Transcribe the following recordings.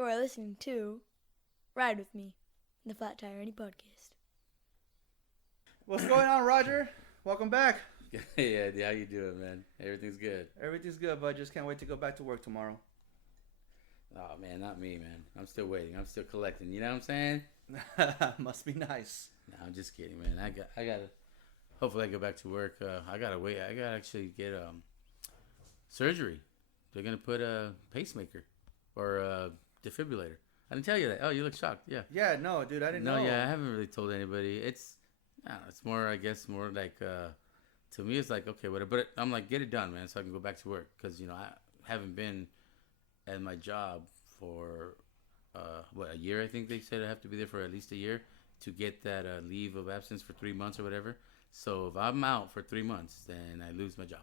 You are listening to Ride With Me, the Flat Tire Any podcast. What's going on, Roger? Welcome back. Yeah, how you doing, man? Everything's good. Everything's good, but I just can't wait to go back to work tomorrow. Oh man, not me, man. I'm still waiting. I'm still collecting. You know what I'm saying? Must be nice. No, I'm just kidding, man. I gotta. Hopefully, I go back to work. I gotta wait. I gotta actually get surgery. They're gonna put a pacemaker or a defibrillator. I didn't tell you that. Oh, you look shocked. Yeah. Yeah, no, dude, I didn't know. No, yeah, I haven't really told anybody. It's, I don't know, it's more, I guess, more like, to me, it's like, okay, whatever. But I'm like, get it done, man, so I can go back to work. Because, you know, I haven't been at my job for, a year, I think they said I have to be there for at least a year to get that leave of absence for 3 months or whatever. So if I'm out for 3 months, then I lose my job.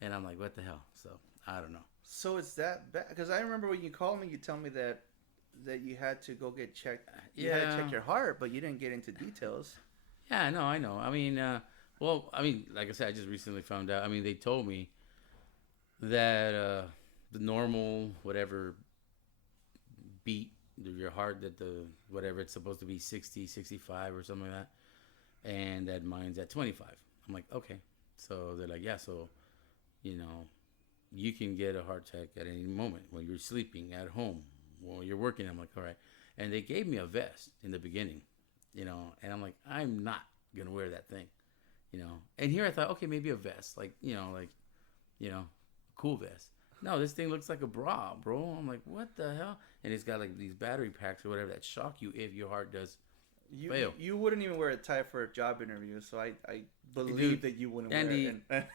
And I'm like, what the hell? So I don't know. So it's that bad? Because I remember when you called me, you told me that you had to go get checked. You had to check your heart, but you didn't get into details. Yeah, I know. I mean, like I said, I just recently found out. I mean, they told me that the normal, whatever, beat of your heart, that the, whatever, it's supposed to be 60, 65 or something like that. And that mine's at 25. I'm like, okay. So they're like, yeah, so, you know, you can get a heart attack at any moment when you're sleeping at home, while you're working. I'm like, all right. And they gave me a vest in the beginning, you know, and I'm like, I'm not going to wear that thing, you know. And here I thought, okay, maybe a vest, like, cool vest. No, this thing looks like a bra, bro. I'm like, what the hell? And it's got like these battery packs or whatever that shock you if your heart does fail. You wouldn't even wear a tie for a job interview, so I believe Dude, that you wouldn't Andy, wear it.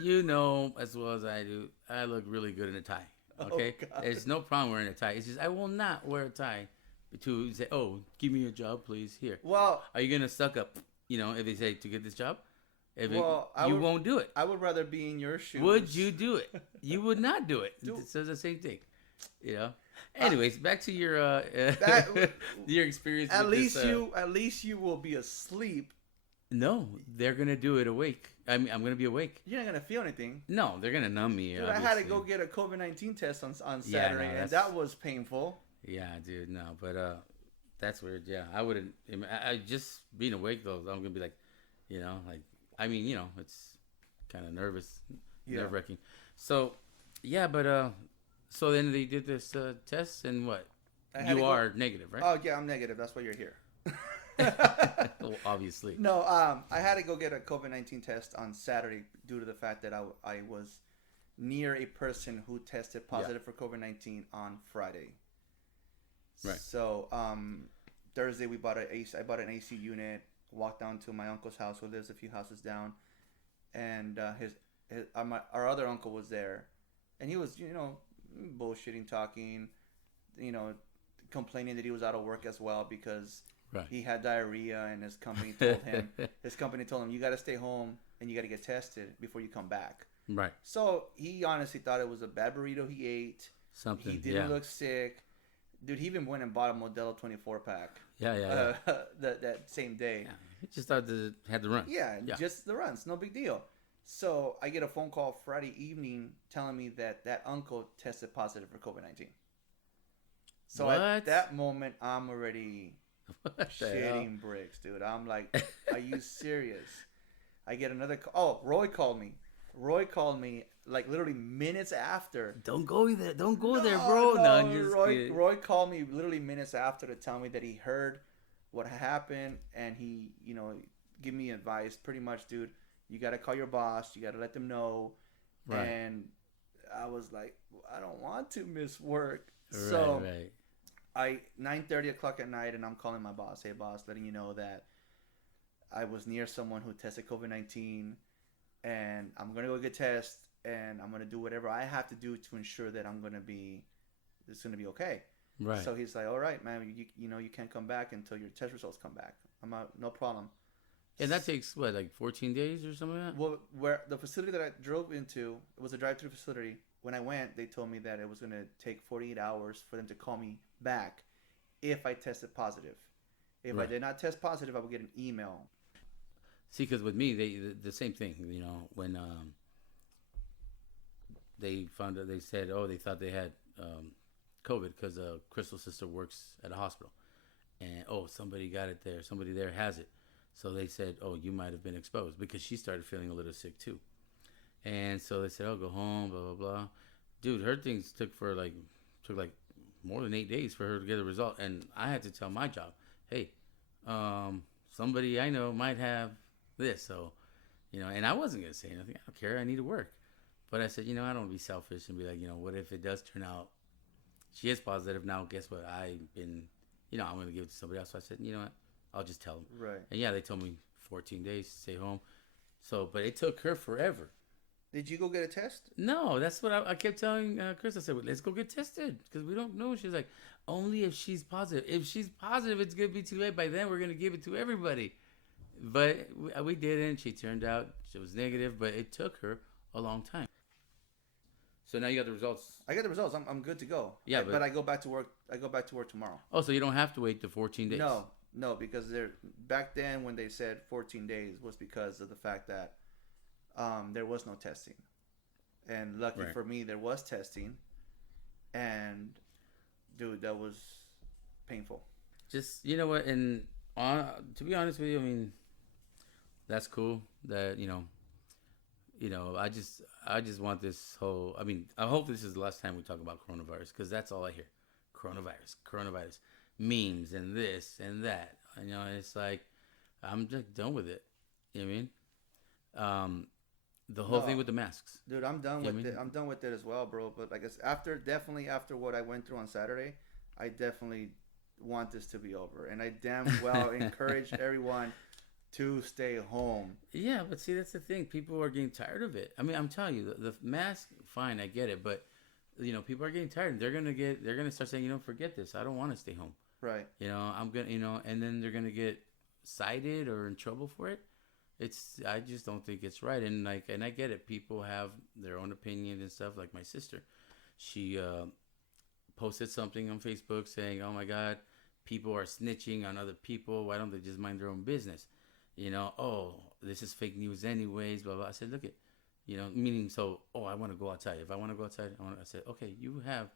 You know as well as I do, I look really good in a tie. Okay? Oh, There's no problem wearing a tie. It's just I will not wear a tie to say, oh, give me a job, please. Here. Well, are you going to suck up, you know, if they say to get this job? You won't do it. I would rather be in your shoes. Would you do it? You would not do it. It says the same thing. You know? Anyways, back to your your experience. At with least this, at least you will be asleep. No, they're gonna do it awake. I mean, I'm gonna be awake. You're not gonna feel anything. No, they're gonna numb me. Dude, obviously. I had to go get a COVID-19 test on Saturday, no, and that was painful. Yeah, dude, no, but that's weird. Yeah, I wouldn't. I just being awake though, I'm gonna be like, you know, like I mean, you know, it's kind of nerve wracking. So, yeah, but so then they did this test, and what? You are negative, right? Oh yeah, I'm negative. That's why you're here. Well, obviously. No, I had to go get a COVID-19 test on Saturday due to the fact that I was near a person who tested positive for COVID-19 on Friday. Right. So Thursday I bought an AC unit. Walked down to my uncle's house, who lives a few houses down, and our other uncle was there, and he was, you know, bullshitting, talking, you know, complaining that he was out of work as well because he had diarrhea, and his company told him you got to stay home and you got to get tested before you come back. Right. So he honestly thought it was a bad burrito he ate. Something. He didn't look sick. Dude, he even went and bought a Modelo 24 pack. Yeah. That same day. Yeah. He just thought it had the runs. Yeah, just the runs. No big deal. So I get a phone call Friday evening telling me that uncle tested positive for COVID-19. So what? At that moment, I'm already shitting bricks, dude. I'm like, are you serious? I get another call. Oh, Roy called me like literally minutes after. Don't go there. Don't go there, bro. No, Roy called me literally minutes after to tell me that he heard what happened, and he, you know, give me advice. Pretty much, dude, you got to call your boss. You got to let them know. Right. And I was like, I don't want to miss work. Right, so right. 9:30 o'clock at night, and I'm calling my boss. Hey, boss, letting you know that I was near someone who tested COVID-19, and I'm going to go get tested, and I'm going to do whatever I have to do to ensure that it's going to be okay. Right. So he's like, all right, man, you know, you can't come back until your test results come back. I'm out, no problem. And that takes, what, like 14 days or something like that? Well, where the facility that I drove into, it was a drive-through facility. When I went, they told me that it was going to take 48 hours for them to call me back if I tested positive. If I did not test positive, I would get an email. See, because with me, the same thing, you know, when they found out, they said, oh, they thought they had COVID because Crystal's sister works at a hospital, and somebody got it there. Somebody there has it. So they said, you might have been exposed because she started feeling a little sick too. And so they said, go home, blah, blah, blah. Dude, her things took like more than 8 days for her to get a result. And I had to tell my job, hey, somebody I know might have this. So, and I wasn't going to say anything. I don't care. I need to work. But I said, I don't want to be selfish and be like, what if it does turn out she is positive now? Guess what? I've been, I'm going to give it to somebody else. So I said, you know what? I'll just tell them. Right. And yeah, they told me 14 days to stay home. So, but it took her forever. Did you go get a test? No, that's what I kept telling Chris. I said, well, let's go get tested because we don't know. She's like, only if she's positive. If she's positive, it's going to be too late. By then, we're going to give it to everybody. But we didn't. She turned out she was negative, but it took her a long time. So now you got the results. I got the results. I'm good to go. Yeah, but I go back to work. I go back to work tomorrow. Oh, so you don't have to wait the 14 days? No, because back then when they said 14 days was because of the fact that there was no testing, and lucky for me there was testing, and dude, that was painful. Just what, and to be honest with you, I mean, that's cool that I just want this whole. I mean, I hope this is the last time we talk about coronavirus because that's all I hear. Coronavirus, memes and this and that. It's like I'm just done with it. You know what I mean? The whole thing with the masks. Dude, I'm done with it. I'm done with it as well, bro. But I guess after what I went through on Saturday, I definitely want this to be over, and I damn well encourage everyone to stay home. Yeah, but see, that's the thing. People are getting tired of it. I mean, I'm telling you, the mask, fine, I get it, but people are getting tired. They're gonna start saying, forget this. I don't want to stay home. Right. I'm gonna, and then they're gonna get cited or in trouble for it. I just don't think it's right. And I get it. People have their own opinions and stuff. Like my sister, she posted something on Facebook saying, "Oh my God, people are snitching on other people. Why don't they just mind their own business?" This is fake news anyways, blah, blah. I said, look it, meaning, I want to go outside. If I want to go outside, I said, okay, you have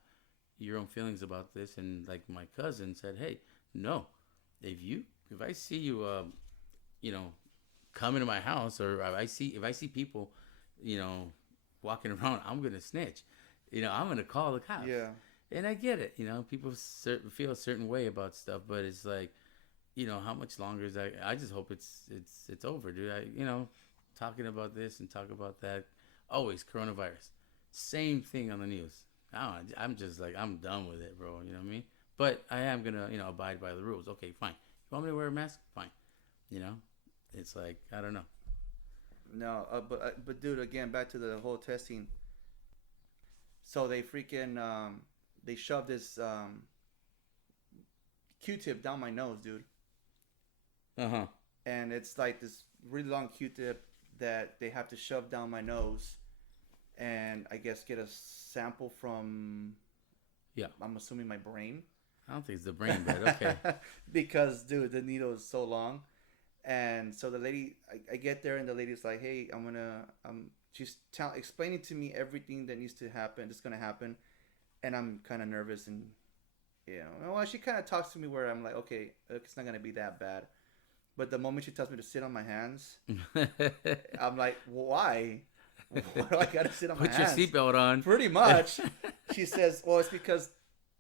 your own feelings about this. And like my cousin said, hey, no, if I see you, come into my house, or if I see people, walking around, I'm going to snitch, I'm going to call the cops. Yeah. And I get it. People feel a certain way about stuff, but it's like, how much longer is that? I just hope it's over, dude. Talking about this and talk about that. Always coronavirus. Same thing on the news. I'm just like, I'm done with it, bro. You know what I mean? But I am going to, abide by the rules. Okay, fine. You want me to wear a mask? Fine. It's like, I don't know. No, but dude, again, back to the whole testing. So they freaking, they shoved this Q-tip down my nose, dude. Uh-huh. And it's like this really long Q-tip that they have to shove down my nose and I guess get a sample from, I'm assuming my brain. I don't think it's the brain, but okay. Because, dude, the needle is so long. And so the lady, I get there and the lady's like, hey, she's explaining to me everything that needs to happen, that's going to happen. And I'm kind of nervous and, she kind of talks to me where I'm like, okay, it's not going to be that bad. But the moment she tells me to sit on my hands, I'm like, why? Why do I got to sit on my hands? Put your seatbelt on. Pretty much. She says, well, it's because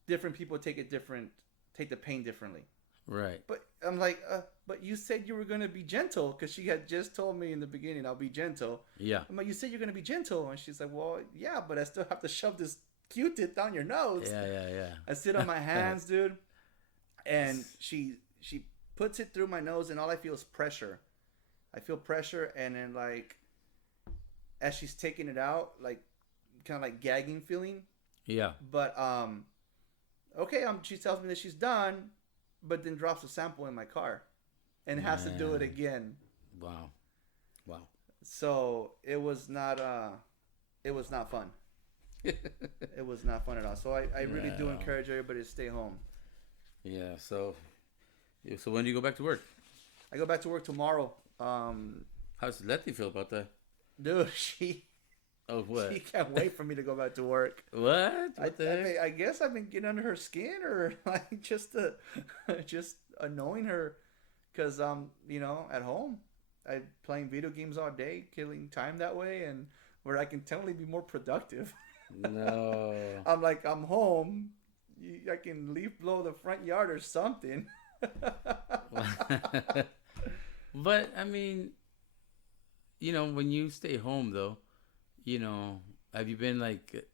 different people take the pain differently. Right. But I'm like, but you said you were going to be gentle because she had just told me in the beginning, I'll be gentle. Yeah. I'm like, you said you're going to be gentle. And she's like, well, yeah, but I still have to shove this Q-tip down your nose. Yeah. I sit on my hands, dude. And she puts it through my nose and all I feel is pressure. I feel pressure and then like as she's taking it out, like kind of like gagging feeling. Yeah. But okay, she tells me that she's done, but then drops a sample in my car and has to do it again. Wow. So it was not fun. It was not fun at all. So I really do encourage everybody to stay home. Yeah. So when do you go back to work? I go back to work tomorrow. How's Letty feel about that? Dude, she Oh, what? She can't wait for me to go back to work. What? What the heck? I guess I've been getting under her skin, or like just annoying her, because at home, I playing video games all day, killing time that way, and where I can totally be more productive. No. I'm home. I can leaf blow the front yard or something. But I mean, when you stay home though, have you been like?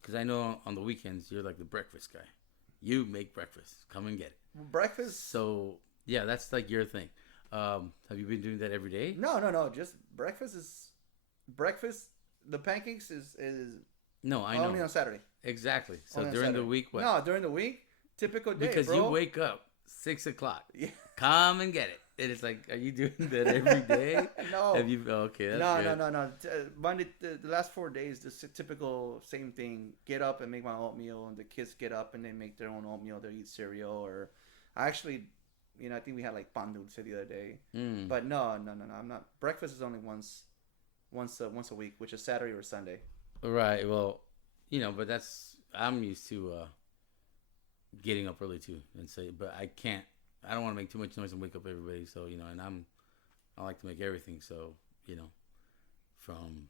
Because I know on the weekends you're like the breakfast guy. You make breakfast. Come and get it. Breakfast? So yeah, that's like your thing. Have you been doing that every day? No. Just breakfast. The pancakes is No, I only know on Saturday. exactly. So Only on during the Saturday. week, what? No, during the week, typical day, Because bro. you wake up 6:00. Yeah. Come and get it. And it's like, are you doing that every day? No. Have you? Okay, that's good. No. Monday, the last 4 days, the typical same thing. Get up and make my oatmeal, and the kids get up and they make their own oatmeal. They eat cereal, or I actually, I think we had like pan dulce the other day. Mm. But no. I'm not. Breakfast is only once a week, which is Saturday or Sunday. Right. Well, but I'm used to getting up early too, and say, but I can't. I don't want to make too much noise and wake up everybody. So and I like to make everything. So from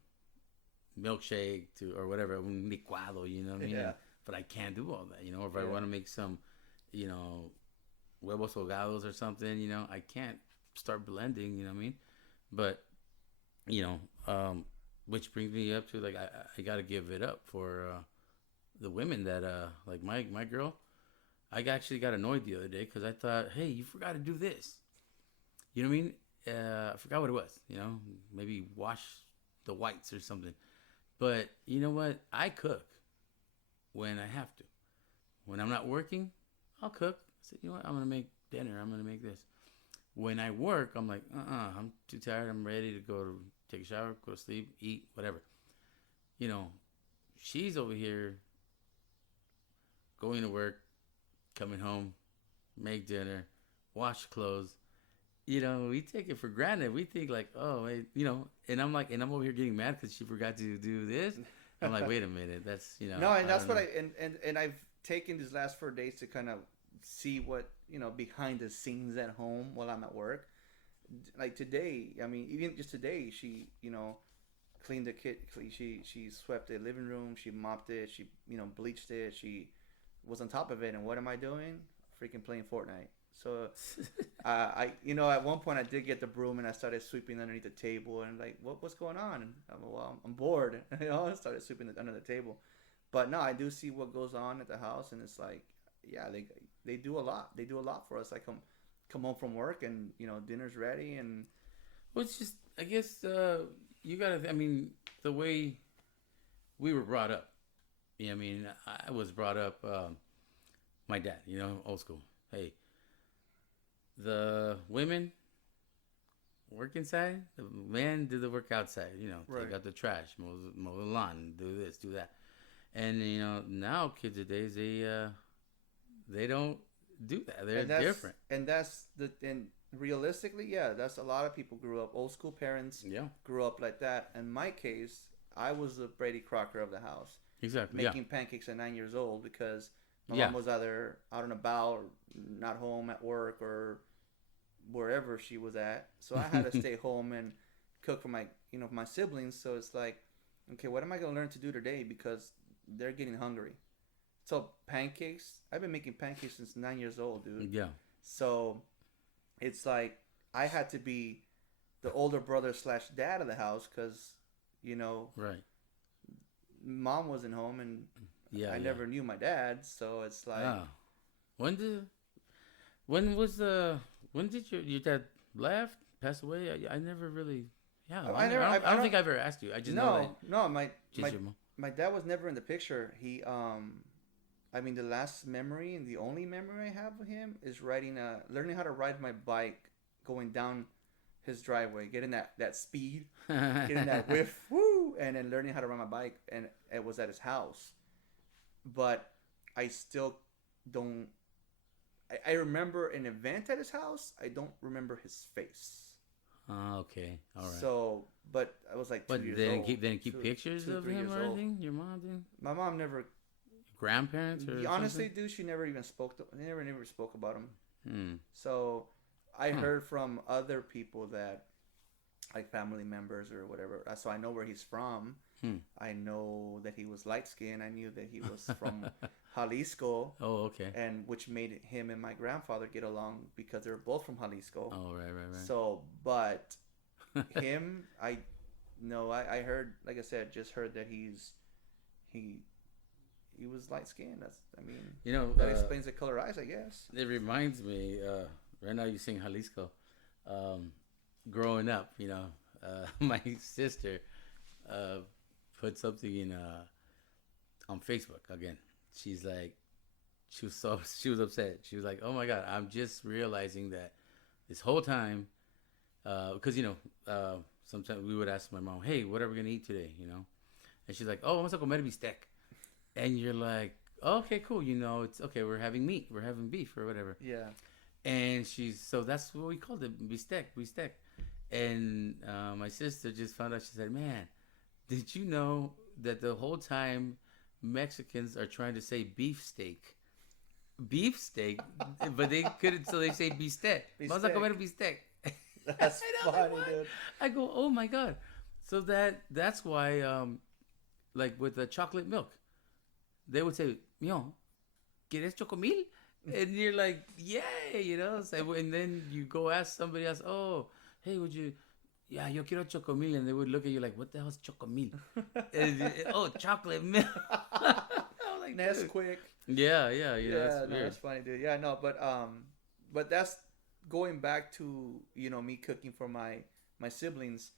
milkshake to or whatever, un licuado. You know what I mean? Yeah. But I can't do all that. Or if I Yeah. want to make some, huevos ahogados or something. I can't start blending. You know what I mean? But which brings me up to like I gotta give it up for the women that like my girl. I actually got annoyed the other day because I thought, hey, you forgot to do this. You know what I mean? I forgot what it was. Maybe wash the whites or something. But you know what? I cook when I have to. When I'm not working, I'll cook. I said, you know what? I'm gonna make dinner. I'm gonna make this. When I work, I'm like, I'm too tired. I'm ready to go to take a shower, go to sleep, eat, whatever. She's over here going to work, coming home, make dinner, wash clothes. We take it for granted. We think like, oh, wait, and I'm over here getting mad because she forgot to do this. I'm like, wait a minute, that's No, and that's what know. and I've taken these last 4 days to kind of see what behind the scenes at home while I'm at work. Like today, I mean, even just today, she cleaned the she swept the living room, she mopped it, she bleached it, she was on top of it. And what am I doing? Freaking playing Fortnite. So I at one point I did get the broom and I started sweeping underneath the table, and like, what's going on? And I'm bored. I started sweeping under the table. But no, I do see what goes on at the house, and it's like, yeah, they do a lot. They do a lot for us. I come home from work and dinner's ready, and Well, it's just, I guess you gotta. I mean, the way we were brought up. I mean, I was brought up. My dad, old school. Hey, the women work inside, the men do the work outside. Right. Take out the trash, mow the lawn, do this, do that. And now kids nowadays they don't do that. They're different. And realistically, yeah, that's a lot of people grew up. Old school parents Yeah, grew up like that. In my case, I was the Brady Crocker of the house, exactly. making pancakes at 9 years old because my Yeah. mom was either out and about, or not home at work, or wherever she was at. So I had to stay home and cook for my siblings. So it's like, okay, what am I gonna learn to do today because they're getting hungry? So pancakes. I've been making pancakes since 9 years old, dude. Yeah. So it's like I had to be the older brother / dad of the house because Right. mom wasn't home and Yeah. I never knew my dad. So it's like Ah. When did your dad left, pass away? I never really. Yeah. Oh, I don't think I've ever asked you. I just know that. no, Just your mom. my dad was never in the picture. He I mean, the last memory and the only memory I have of him is learning how to ride my bike, going down his driveway, getting that speed, getting that whiff, woo, and then learning how to ride my bike, and it was at his house. But I still don't. I remember an event at his house. I don't remember his face. Okay. All right. So, but I was like 2 But years they didn't old. keep they didn't keep two- pictures two, of 3 him years or old. anything. Your mom did. My mom never. Grandparents or Honestly, something? dude, she never even spoke. Never spoke about him. Hmm. So, I Huh. heard from other people that, like family members or whatever. So I know where he's from. Hmm. I know that he was light skinned. I knew that he was from Jalisco, Oh, okay. and which made him and my grandfather get along because they were both from Jalisco. Oh, right. So, but him, I no, I heard, like I said, just heard that he was light skinned. That's, I mean, You know, that explains the color eyes, I guess. it reminds me. Right now, you sing Jalisco. Growing up, you know, my sister put something in on Facebook again. She's like, she was upset. She was like, "Oh my God, I'm just realizing that this whole time, because sometimes we would ask my mom, hey, what are we gonna eat today? You know, and she's like, oh, vamos a comer bistec, and you're like, oh, okay, cool. You know, it's okay. We're having meat. We're having beef or whatever. Yeah. And so that's what we called it, bistec. And my sister just found out. She said, man, did you know that the whole time Mexicans are trying to say beefsteak, but they couldn't, so they say bistec. Vamos a comer bistec. That's And I'm like, funny, "What?" dude. I go, oh my God. So that's why, like with the chocolate milk, they would say, "Mijo, ¿quieres chocomil?" And you're like, "Yay!" You know. So, and then you go ask somebody else, "Oh, hey, would you?" Yeah, yo quiero chocomil, and they would look at you like, "What the hell is chocomil?" Oh, chocolate milk. I was like, "Dude." Nesquik. Yeah. You know, Yeah, that's no, weird. that's funny, dude. Yeah, no, but that's going back to, me cooking for my siblings.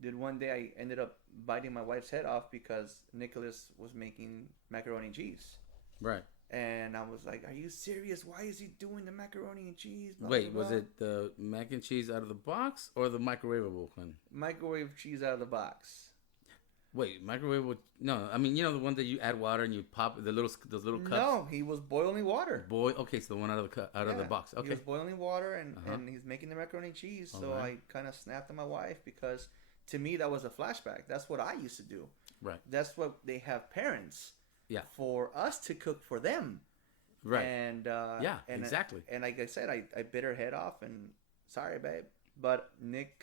Dude, one day I ended up biting my wife's head off because Nicholas was making macaroni and cheese, Right. and I was like, "Are you serious? Why is he doing the macaroni and cheese?" Blah, Wait, blah, was blah. it the mac and cheese out of the box or the microwavable one? Microwave cheese out of the box? Wait, microwavable? No, I mean, you know the one that you add water and you pop those little cups. No, he was boiling water. Okay, so the one out of the out of the Yeah, box. He Okay. was boiling water and Uh-huh. he's making the macaroni and cheese. So Alright. I kind of snapped at my wife because to me that was a flashback. That's what I used to do. Right. That's what they have parents. Yeah. For us to cook for them. Right. And Yeah, and, exactly. And like I said, I bit her head off and sorry, babe. But Nick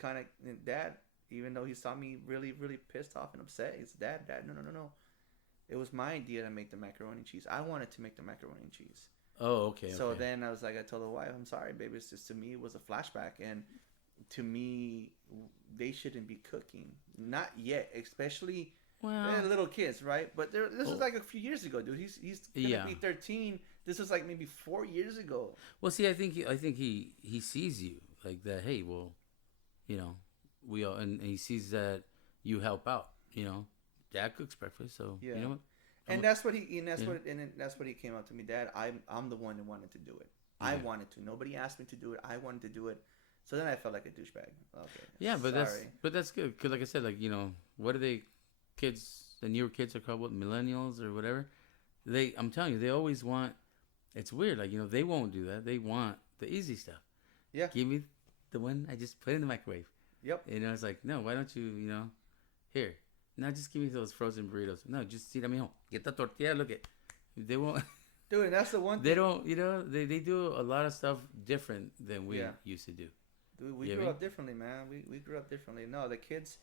Dad, even though he saw me really, really pissed off and upset, he's Dad, no. It was my idea to make the macaroni and cheese. I wanted to make the macaroni and cheese. Oh, okay. So okay. then I was like, I told the wife, I'm sorry, baby. It's just, to me, it was a flashback. And to me, they shouldn't be cooking. Not yet, especially well, little kids, right? But this is like a few years ago, dude. He's gonna Yeah. be 13. This was like maybe 4 years ago. well, see, I think he sees you like that. Hey, well, you know, we all, and he sees that you help out. You know, Dad cooks breakfast, so Yeah. you know what? And that's what he, and that's Yeah. what, and then that's what he came up to me, Dad. I'm the one that wanted to do it. I Yeah. wanted to. Nobody asked me to do it. I wanted to do it. So then I felt like a douchebag. Okay. Yeah, but sorry. that's good because, like I said, like you know, what are they? Kids, the newer kids are called what, millennials or whatever. I'm telling you, they always want. It's weird, like you know, they won't do that. They want the easy stuff. Yeah. Give me the one I just put in the microwave. Yep. You know, it's like, no, why don't you, you know, here, now just give me those frozen burritos. No, just see me home. Get the tortilla. Look it. They won't. Dude, and that's the one. They don't. You know, they do a lot of stuff different than we Yeah. used to do. Dude, we You know grew what I up differently, man. We grew up differently. No, the kids,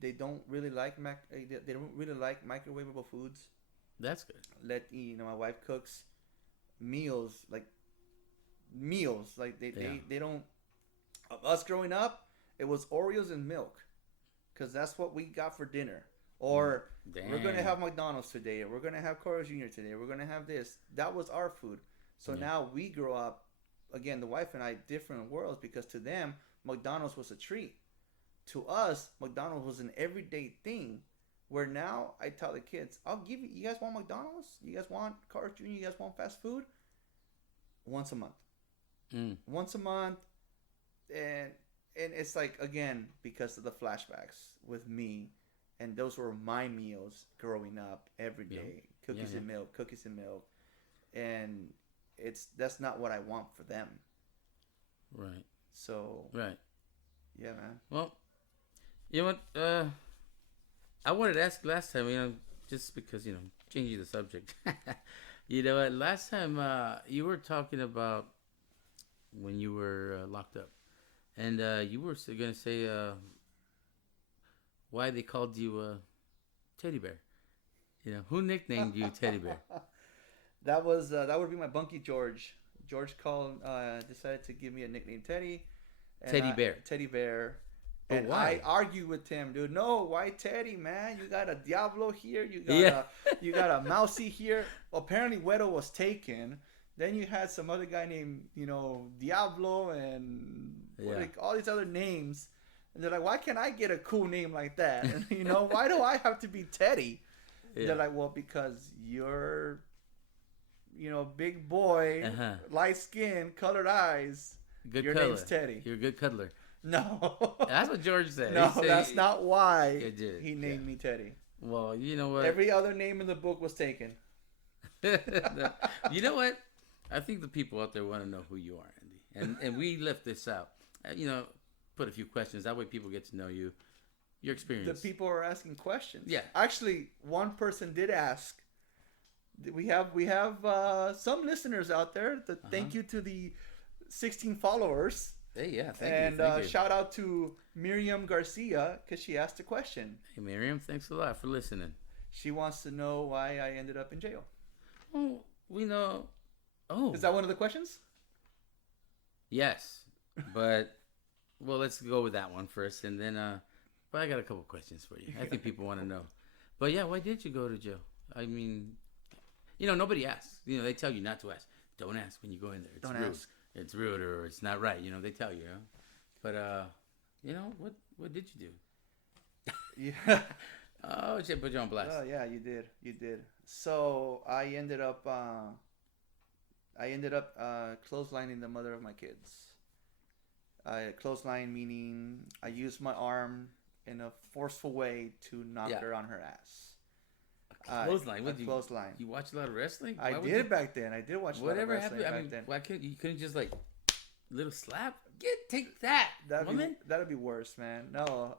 they don't really like they don't really like microwavable foods. That's good. My wife cooks meals like Yeah. they don't. Us growing up, it was Oreos and milk, because that's what we got for dinner. Or we're gonna Damn. have McDonald's today. Or we're gonna have Carl's Jr. today. We're gonna have this. That was our food. So Yeah. now we grow up. Again, the wife and I, different worlds, because to them, McDonald's was a treat. To us, McDonald's was an everyday thing. Where now I tell the kids, I'll give you. You guys want McDonald's? You guys want Carl's Jr.? You guys want fast food? Once a month. Mm. Once a month, and it's like, again, because of the flashbacks with me, and those were my meals growing up every Yeah. day. Cookies Yeah. and milk, and that's not what I want for them. Right. So Right. Yeah, man. Well, you know what? I wanted to ask last time, just because, changing the subject. You know what? Last time you were talking about when you were locked up. And you were going to say why they called you Teddy Bear. Who nicknamed you Teddy Bear? That would be my bunkie George. George decided to give me a nickname, Teddy. Teddy Bear. Teddy Bear. But And why? I argued with him, dude. No, why Teddy, man? You got a Diablo here. You got a Mousy here. Apparently, Wedo was taken. Then you had some other guy named, Diablo and all these other names. And they're like, why can't I get a cool name like that? And, why do I have to be Teddy? Yeah. They're like, well, because you're, big boy, light skin, colored eyes. Good Your cuddler. name's Teddy. You're a good cuddler. No. That's what George said. No, He said that's not why It did, he named me Teddy. Well, you know what? Every other name in the book was taken. You know what? I think the people out there want to know who you are, Andy. And we left this out. Put a few questions. That way people get to know you, your experience. The people are asking questions. Yeah. Actually, one person did ask. We have some listeners out there. Thank you to the 16 followers. Hey, yeah, thank you. Shout out to Miriam Garcia because she asked a question. Hey, Miriam, thanks a lot for listening. She wants to know why I ended up in jail. Oh, we know. Oh. Is that one of the questions? Yes, but well, let's go with that one first, and then. But I got a couple questions for you. I think people want to know. But yeah, why did you go to jail? I mean, nobody asks. They tell you not to ask. Don't ask when you go in there. It's Don't rude. ask. It's rude or it's not right. They tell you. But what did you do? Yeah. Oh, shit, put you on blast. Oh yeah, you did. So I ended up clotheslining the mother of my kids. Clothesline meaning I used my arm in a forceful way to knock her on her ass. Clothesline. What clothesline. You watch a lot of wrestling? I did back then. I did watch a lot of Whatever wrestling happened? back then. Why couldn't you just like little slap? Take that, woman. That'd be worse, man. No.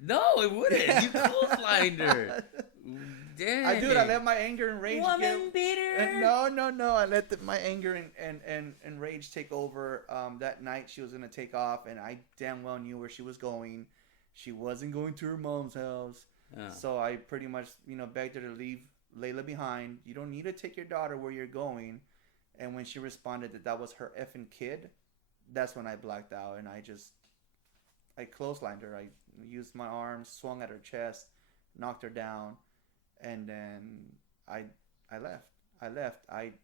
No, it wouldn't. You clotheslined her. Dang. I let my anger and rage. Woman beater. No. I let my anger and rage take over. That night she was gonna take off, and I damn well knew where she was going. She wasn't going to her mom's house. Oh. So I pretty much, begged her to leave Layla behind. You don't need to take your daughter where you're going. And when she responded that was her effing kid, that's when I blacked out, and I clotheslined her. I used my arms, swung at her chest, knocked her down, and then I left.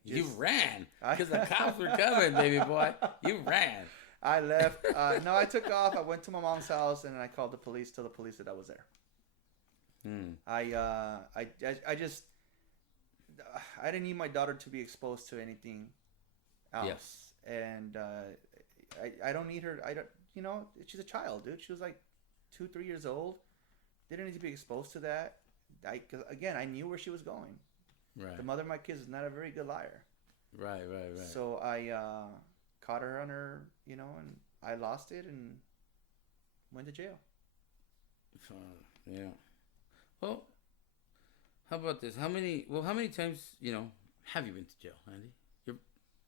You ran because the cops were coming, baby boy. You ran. I left. No, I took off. I went to my mom's house, and I called the police. Told the police that I was there. I didn't need my daughter to be exposed to anything else. Yes. And I don't need her. She's a child, dude. She was like 2-3 years old. Didn't need to be exposed to that. Cause again, I knew where she was going. Right. The mother of my kids is not a very good liar. Right. So I caught her on her, and I lost it and went to jail. Yeah. Well, how about this? How many times, have you been to jail, Andy? Your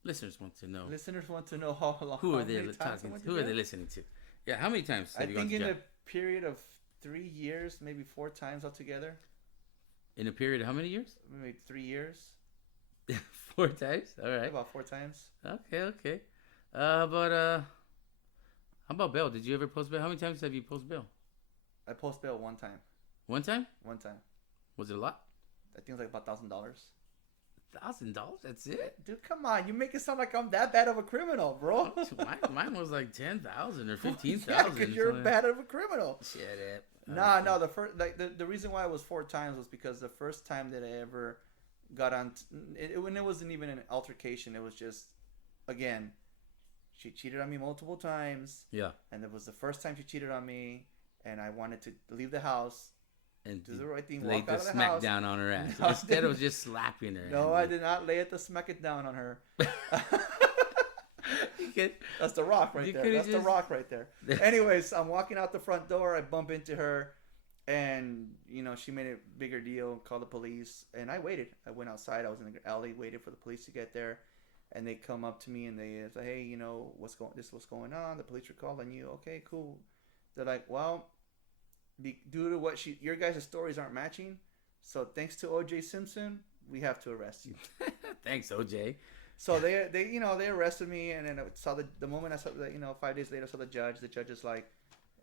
listeners want to know. Listeners want to know how long. Who are they many times I went to Who are jail? they listening to? Yeah, how many times I have you gone think to in jail? a period of 3 years, maybe 4 times altogether. In a period of how many years? Maybe 3 years. 4 times? All right. About 4 times. Okay. But how about bail? Did you ever post bail? How many times have you post bail? I post bail 1 time. One time? 1 time. Was it a lot? I think it was like about $1,000. $1,000? That's it? Dude, come on! You make it sound like I'm that bad of a criminal, bro. Mine was like 10,000 or 15,000. Yeah, because you're bad of a criminal. Shut up. No. The first, the reason why it was 4 times was because the first time that I ever got on, when it wasn't even an altercation, it was just, again, she cheated on me multiple times. Yeah. And it was the first time she cheated on me, and I wanted to leave the house. And do the right thing, lay walk the out of the smack house. down on her ass No, instead of just slapping her. No, I did not lay it to smack it down on her. That's the Rock right You there. could've That's the just- Rock right there. Anyways, I'm walking out the front door. I bump into her, and she made a bigger deal, called the police, and I waited. I went outside. I was in the alley, waited for the police to get there, and they come up to me and they say, "Hey, what's going on? The police are calling you." Okay, cool. They're like, "Well, due to what your guys' stories aren't matching, so thanks to O.J. Simpson, we have to arrest you." Thanks, OJ. So they arrested me, and then I saw the moment I saw 5 days later I saw the judge. The judge is like,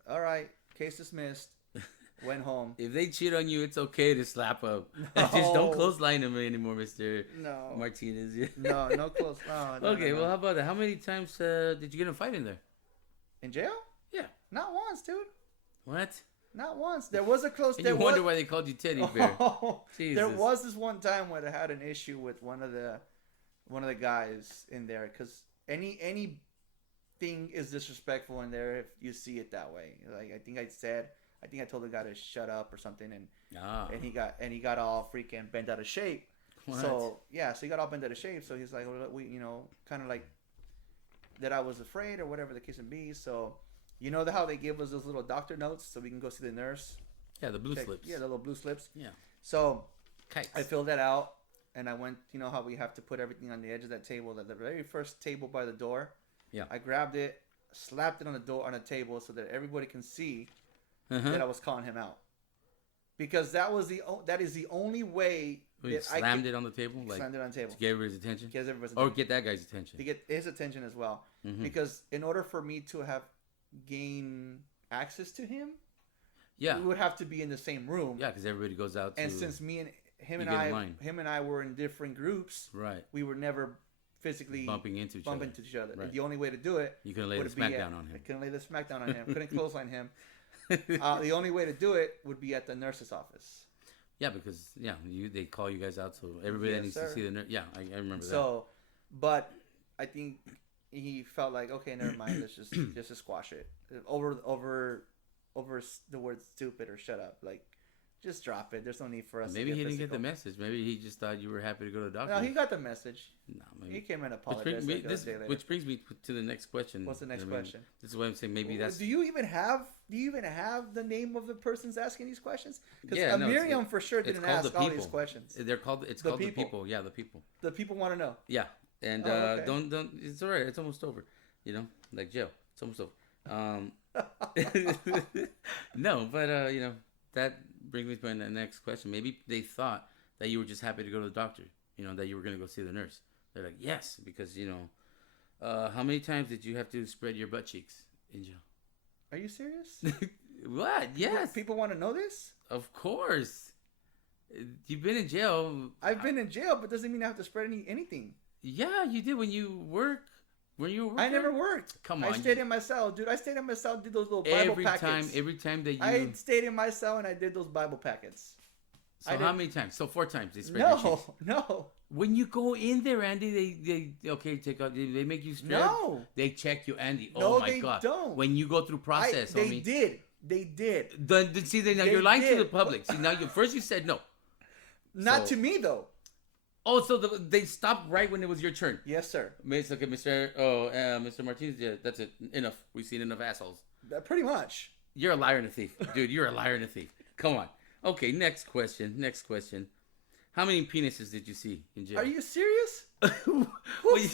"All right, case dismissed." Went home. If they cheat on you, it's okay to slap up. No. Just don't clothesline them anymore, Mr. No, Martinez. no close. No, Okay, no. well, how about that? How many times did you get in a fight in there? In jail? Yeah. Not once, dude. What? Not once. There was a close. And you wonder why they called you Teddy Bear. Jesus. There was this one time where I had an issue with one of the guys in there because anything is disrespectful in there if you see it that way. Like I think I told the guy to shut up or something, and he got all freaking bent out of shape. What? So he got all bent out of shape. So he's like, well, we kind of like that I was afraid or whatever the case may be. So how they give us those little doctor notes so we can go see the nurse. Yeah, the blue slips. Yeah, the little blue slips. Yeah. So Kites. I filled that out, and I went. You know how we have to put everything on the edge of that table, the very first table by the door. Yeah. I grabbed it, slapped it on the door on a table so that everybody can see Uh-huh. that I was calling him out, because that is the only way Well, you that I slammed it on the table, like slammed it on the table. to get everybody's attention, Get everybody's or attention. get that guy's attention. To get his attention as well, Mhm. because in order for me to have gain access to him, Yeah, we would have to be in the same room. yeah, because everybody goes out. And to, since me and him you and get in line. him and I were in different groups, right, we were never physically bumping into each bumping other, into each other. Right. The only way to do it you can lay the would be smackdown on I him. couldn't lay the smackdown on him. Couldn't clothesline him. The only way to do it would be at the nurse's office. Yeah, because they call you guys out, so everybody that Yes, needs sir. to see the nurse. Yeah, I remember that. So, but I think he felt like, okay, never mind. Let's just squash it over the word stupid or shut up. Like, just drop it. There's no need for us. Maybe to he get didn't get the physical. message. Maybe he just thought you were happy to go to the doctor. No, he got the message. No, He maybe. came and Which apologized. brings, me, like a this, day later. which brings me to the next question. What's the next I mean, question? This is what I'm saying. Maybe that's. Do you even have the name of the persons asking these questions? Because Yeah, no, Miriam for sure it's didn't called ask the all people. these questions. They're called. It's The called people. the people. Yeah, the people. The people want to know. Yeah, and Oh, okay. don't. It's all right. It's almost over. Like jail. It's almost over. No, but that brings me to the next question. Maybe they thought that you were just happy to go to the doctor. That you were gonna go see the nurse. They're like, yes, because how many times did you have to spread your butt cheeks in jail? Are you serious? What? Yes, People want to know this? of course. You've been in jail. I've been in jail, but doesn't mean I have to spread anything. Yeah, you did when you work. When you were I working? never worked. Come I on, stayed in my cell, dude. I stayed in my cell, did those little Bible every packets. time that you. I stayed in my cell and I did those Bible packets. So I how did- many times? So 4 times they spread your cheeks. No. When you go in there, Andy, they okay take out. They make you spread. No. They check you, Andy. No, Oh my they God! don't. When you go through process, They homie. did. They did. Then see, now They you're lying to did. the public. See, now you said no. Not So- to me, though. Oh, so they stopped right when it was your turn. Yes, sir. Okay, Mr. Martinez. Yeah, that's it. Enough. We've seen enough assholes. Pretty much. You're a liar and a thief, dude. You're a liar and a thief. Come on. Okay, next question. How many penises did you see in jail? Are you serious? Well, you-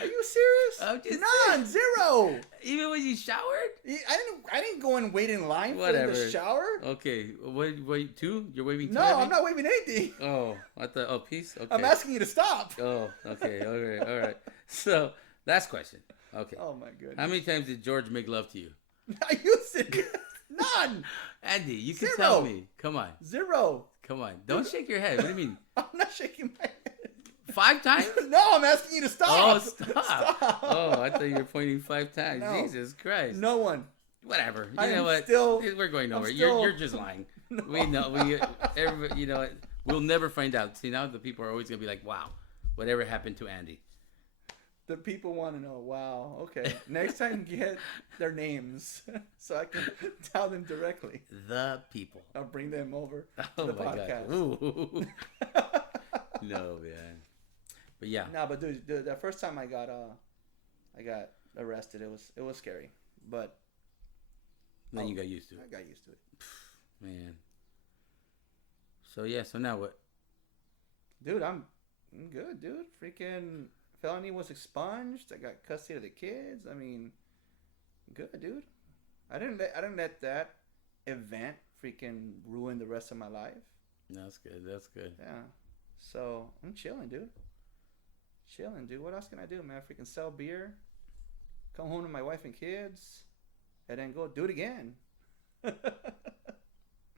Are you serious? I'm just None. Zero. even when you showered? I didn't go and wait in line for Whatever. the shower. Okay, wait, 2? You're waving 2 No, at me? I'm not waving anything. Oh, I thought, peace? Okay. I'm asking you to stop. Oh, okay, all right. So, last question. Okay. Oh my goodness. How many times did George make love to you? Are you serious? None. Andy, you can Zero. tell me. Come on. Zero. Don't shake your head. What do you mean? I'm not shaking my head. 5 times? No, I'm asking you to stop. Oh, stop. Stop. Oh, I thought you were pointing 5 times. No. Jesus Christ. No one. Whatever. You I know am what? still- We're going I'm nowhere. still- You're just lying. No. We know. Everybody, we'll never find out. See, now the people are always going to be like, wow, whatever happened to Andy? The people want to know. Wow. Okay. Next time, get their names so I can tell them directly. The people. I'll bring them over to Oh the my podcast. God. Ooh. No, man. But yeah. No, but dude, the first time I got arrested. It was scary, but Then you got used to I it, got used to it. man. So yeah. So now what? Dude, I'm good, dude. Freaking felony was expunged. I got custody of the kids. I mean, good, dude. I didn't let that event freaking ruin the rest of my life. That's good. That's good. Yeah. So I'm chilling, dude. Chilling, dude. What else can I do, man? Freaking sell beer, come home to my wife and kids, and then go do it again.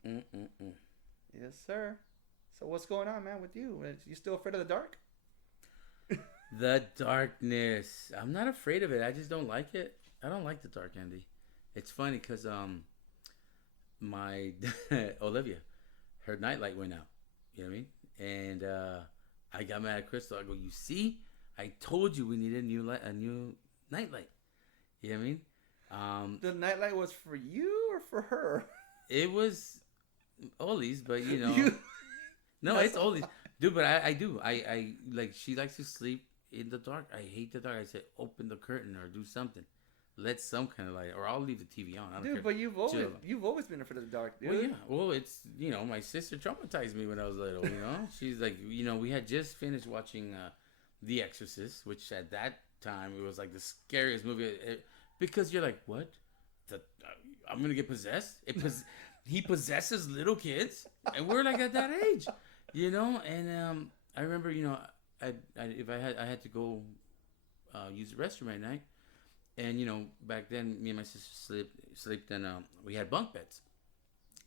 Mm-mm-mm. Yes, sir. So what's going on, man, with you? You still afraid of the dark? The darkness. I'm not afraid of it. I just don't like it. I don't like the dark, Andy. It's funny because my Olivia, her nightlight went out. You know what I mean? And I got mad at Crystal. I go, you see, I told you we needed a new nightlight. You know what I mean? The nightlight was for you or for her? It was Ollie's, but you know, You- no, That's it's Ollie's, dude. But I do. I like. She likes to sleep in the dark. I hate the dark. I said, open the curtain or do something. Let some kind of light, or I'll leave the TV on. I don't Dude, care. but Chill. you've always been afraid of the dark, dude. Well, yeah. Well, it's, you know, my sister traumatized me when I was little, you know? She's like, you know, we had just finished watching The Exorcist, which at that time, it was like the scariest movie. Because you're like, what? I'm going to get possessed? He possesses little kids? And we're like at that age, you know? And I remember, you know, I had to go use the restroom at night. And, you know, back then, me and my sister slept and we had bunk beds.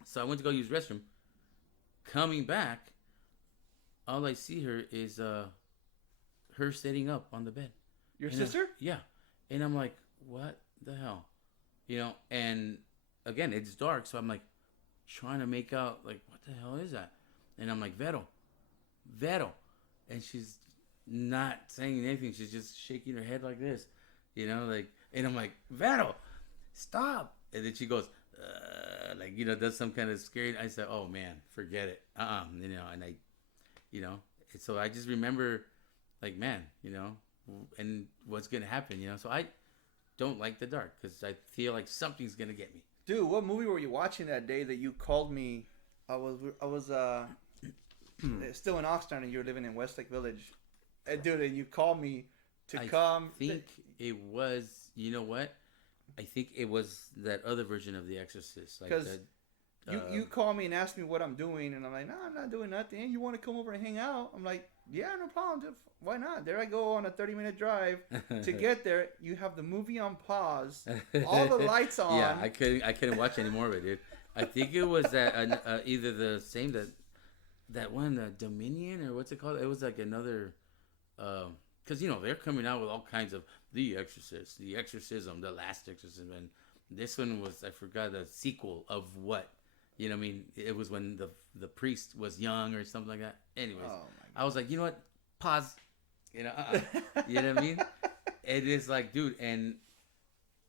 So I went to go use the restroom. Coming back, all I see her is her sitting up on the bed. Your And, sister? yeah. And I'm like, what the hell? You know, and again, it's dark. So I'm like trying to make out, like, what the hell is that? And I'm like, Vero. And she's not saying anything. She's just shaking her head like this. You know, like, and I'm like, Vero, stop. And then she goes, like, you know, does some kind of scary. I said, oh man, forget it. You know, and you know, so I just remember, like, man, you know, and what's going to happen, you know. So I don't like the dark because I feel like something's going to get me. Dude, what movie were you watching that day that you called me? I was still in Oxnard and you were living in Westlake Village. And dude, and you called me to come. I think it was, you know what? I think it was that other version of The Exorcist. Like 'Cause you call me and ask me what I'm doing, and I'm like, no, I'm not doing nothing. Hey, you want to come over and hang out? I'm like, yeah, no problem. Dude. Why not? There I go on a 30-minute drive to get there. You have the movie on pause, all the lights on. Yeah, I couldn't watch any more of it, dude. I think it was that either the same that one, Dominion, or what's it called? It was like another, because you know they're coming out with all kinds of The Exorcist, The Exorcism, The Last Exorcism, and this one was, I forgot, the sequel of what. You know what I mean? It was when the priest was young or something like that. Anyways, Oh, I was like, you know what? Pause. You know, you know what I mean? It is like, dude, and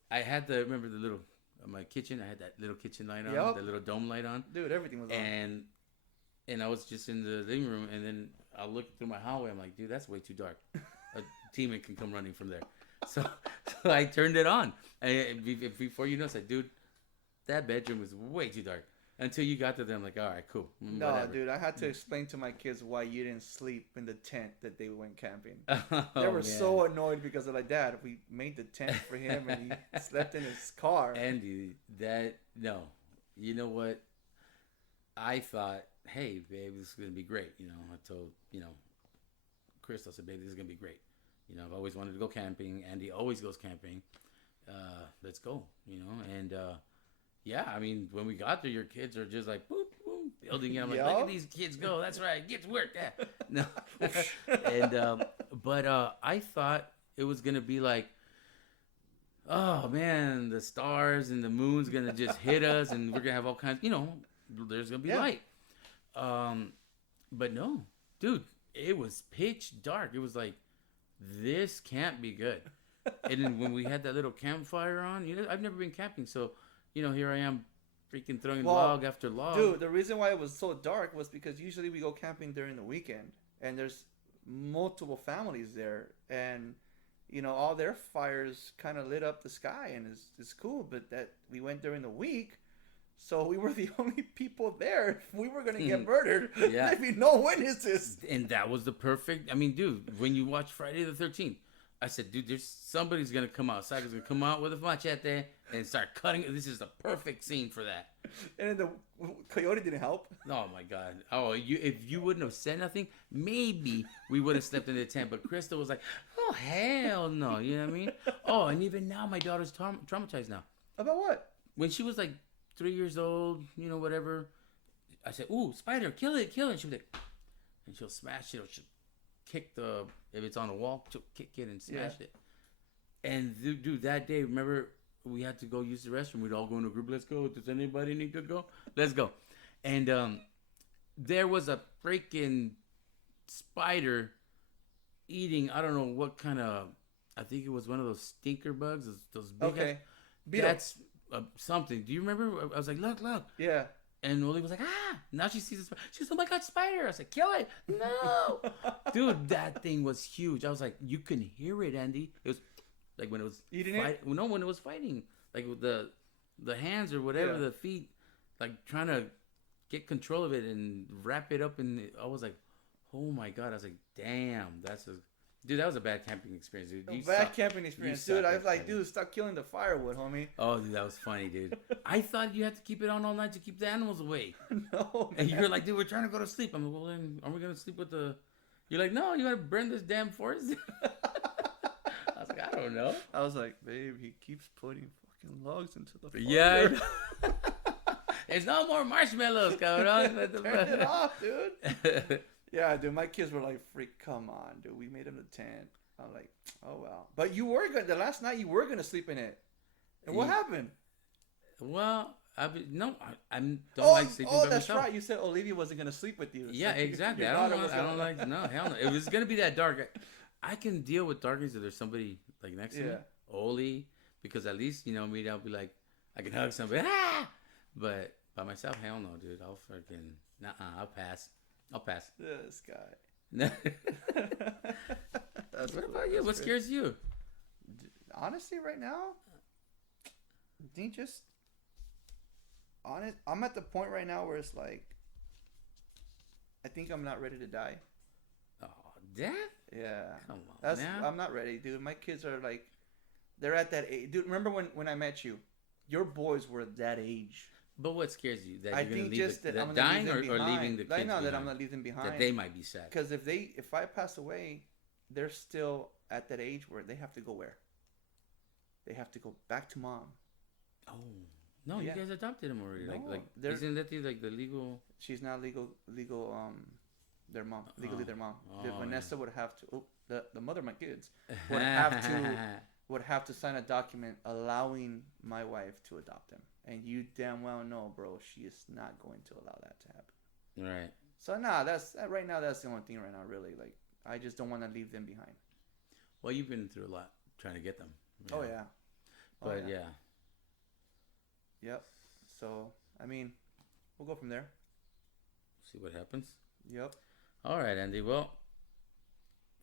I had the, remember the little, my kitchen, I had that little kitchen light on, Yup. the little dome light on. Dude, everything was on. And I was just in the living room, and then I looked through my hallway. I'm like, dude, that's way too dark. A demon can come running from there. So I turned it on. And before you know, I said, dude, that bedroom was way too dark. Until you got to them, like, all right, cool. No, whatever. dude, I had to explain to my kids why you didn't sleep in the tent that they went camping. Oh, They were man. so annoyed because they're like, Dad, we made the tent for him and he slept in his car. Andy, no. You know what? I thought, hey, babe, this is going to be great. You know, I told, you know, Crystal, I said, babe, this is going to be great. You know, I've always wanted to go camping. Andy always goes camping. Let's go, you know. And, yeah, I mean, when we got there, your kids are just like, boop, boop, building it. I'm like, look Yup. at these kids go. That's right. Get to work. Yeah. No. And, but I thought it was going to be like, oh, man, the stars and the moon's going to just hit us and we're going to have all kinds, you know, there's going to be Yeah. light. But no, dude, it was pitch dark. It was like, this can't be good. And then when we had that little campfire on, you know, I've never been camping. So, you know, here I am freaking throwing Well, log after log. Dude, the reason why it was so dark was because usually we go camping during the weekend and there's multiple families there. And all their fires kind of lit up the sky, and it's cool. But that we went during the week, so we were the only people there. If we were gonna get murdered, Yeah. there'd be no witnesses. And that was the perfect. I mean, dude, when you watch Friday the 13th, I said, dude, there's somebody's gonna come out. Psycho's gonna come out with a machete and start cutting. This is the perfect scene for that. And then the coyote didn't help. Oh my god. Oh, if you wouldn't have said nothing, maybe we would have stepped in the tent. But Crystal was like, oh hell no. You know what I mean? Oh, and even now my daughter's traumatized now. About what? When she was like 3 years old, whatever, I said, ooh, spider, kill it. And she was like, and she'll smash it, or she'll kick if it's on a wall, she'll kick it and smash it. And dude, that day, remember, we had to go use the restroom. We'd all go in a group. Let's go. Does anybody need to go? Let's go. And there was a freaking spider eating, I don't know what kind of, I think it was one of those stinker bugs, those big Okay. Beetle. That's something. Do you remember? I was like, look. Yeah. And Oli was like, now she sees this. She goes, oh my god, spider. I was like, kill it. No. Dude, that thing was huge. I was like, you can hear it, Andy. It was like when it was eating it? No, when it was fighting. Like with the hands or whatever, the feet, like trying to get control of it and wrap it up. And I was like, oh my god. I was like, damn, dude, that was a bad camping experience, dude. Camping experience, dude. I was like, dude, stop killing the firewood, homie. Oh, dude, that was funny, dude. I thought you had to keep it on all night to keep the animals away. No, and you're like, dude, we're trying to go to sleep. I'm like, well, then, are we going to sleep with the... You're like, no, you got to burn this damn forest. I was like, I don't know. I was like, babe, he keeps putting fucking logs into the fire. Yeah. There's no more marshmallows, cabrón. Turn it off, dude. Yeah, dude, my kids were like, freak, come on, dude. We made him the tent. I'm like, oh, well. But you were the last night you were going to sleep in it. And what happened? Well, I don't like sleeping by that's myself. right. You said Olivia wasn't going to sleep with you. Yeah, So exactly. your I daughter was don't like, no, hell no. It was going to be that dark. I can deal with darkness if there's somebody like next to me. Oli, because at least, me, I'll be like, I can hug somebody. But by myself, hell no, dude. I'll freaking, I'll pass. This guy. What about you? What scares you? Honestly, right now, I'm at the point right now where it's like, I think I'm not ready to die. Oh, Dad? Yeah. Come on, I'm not ready, dude. My kids are like, they're at that age. Dude, remember when I met you? Your boys were that age. But what scares you? That I you're think leave just that I'm dying gonna leave them or behind. leaving the kids I know behind? that I'm gonna leave them behind. That they might be sad. Because if I pass away, they're still at that age where they have to go where? They have to go back to mom. Oh no, you guys adopted him already. No, like isn't that the legal? She's not legal. Their mom, legally their mom. Vanessa would have to. Oh, the mother of my kids would have to sign a document allowing my wife to adopt him. And you damn well know, bro, she is not going to allow that to happen. Right. So right now that's the only thing right now, really. Like, I just don't want to leave them behind. Well, you've been through a lot trying to get them. Oh yeah. But yeah. Yep. So I mean, we'll go from there. See what happens. Yep. All right, Andy. Well,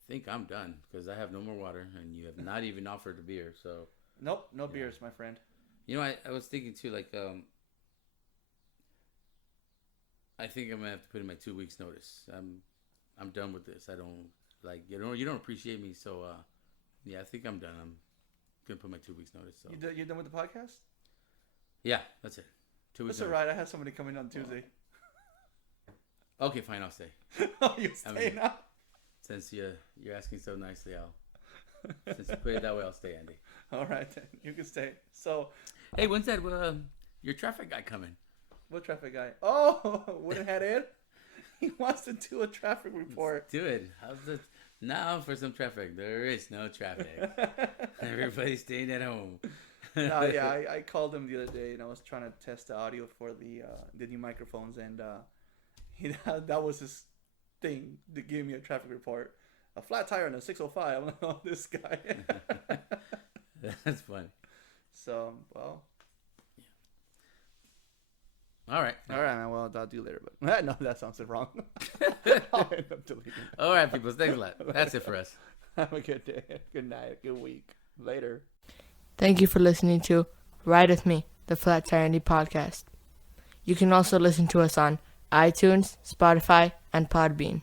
I think I'm done because I have no more water, and you have not even offered a beer. So. Nope. No beers, my friend. I was thinking too, like, I think I'm gonna have to put in my 2 weeks notice. I'm done with this. I don't you don't appreciate me, so yeah, I think I'm done. I'm gonna put my 2 weeks notice. So You done with the podcast? yeah, that's it. 2 weeks. That's all right. I have somebody coming on Tuesday. Okay, fine. I'll stay. Oh, you stay now? Since you're asking so nicely, since you put it that way, I'll stay, Andy. All right, then. You can stay. So, hey, when's that your traffic guy coming? What traffic guy? Oh, wouldn't had it? He wants to do a traffic report. Let's do it. How's it? Now for some traffic. There is no traffic. Everybody's staying at home. No, yeah, I called him the other day and I was trying to test the audio for the new microphones, and that was his thing to give me a traffic report. A flat tire on a 605. I'm like, oh, this guy. That's funny. So, well. All right, man. Well, I'll do later. But no, that sounds wrong. I'll end up deleting. All right, people. Thanks a lot. That's it for us. Have a good day. Good night. Good week. Later. Thank you for listening to Ride With Me, the Flat Tire Indie Podcast. You can also listen to us on iTunes, Spotify, and Podbean.